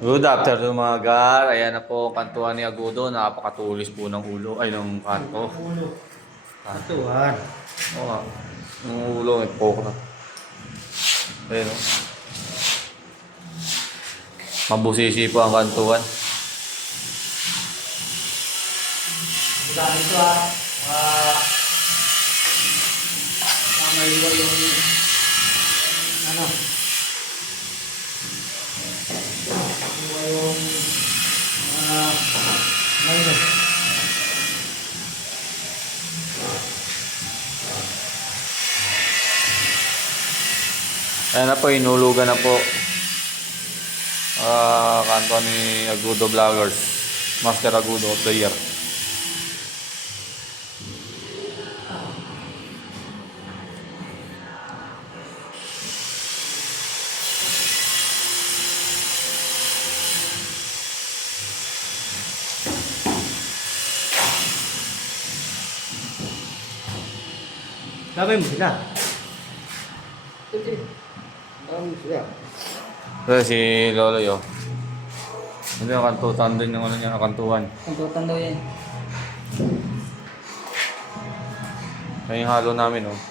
Good afternoon mga gar. Ayan na po ang kantuan ni Agudo. Napakatulis po ng ulo. Ay, ng kanto. Ulo. Kanto. Tuhan. Oo nga. Yung ulo, may pokra. Ayan o. Mabusisi po ang kantuan. Dami ito ah. Ah. Mamaliwa yung ano. Mamaliwa yung ah minus. Ayan na po, inulugan na po. Ah, kanto ni Agudo Vloggers. Master Agudo of the Year. Dami mo sila. Hindi. Mo sila. Ito si Lolo yo. Ano yung kantutan din yung ano niya, kantuan. Kantutan daw yan. Kaya yung halo namin oh.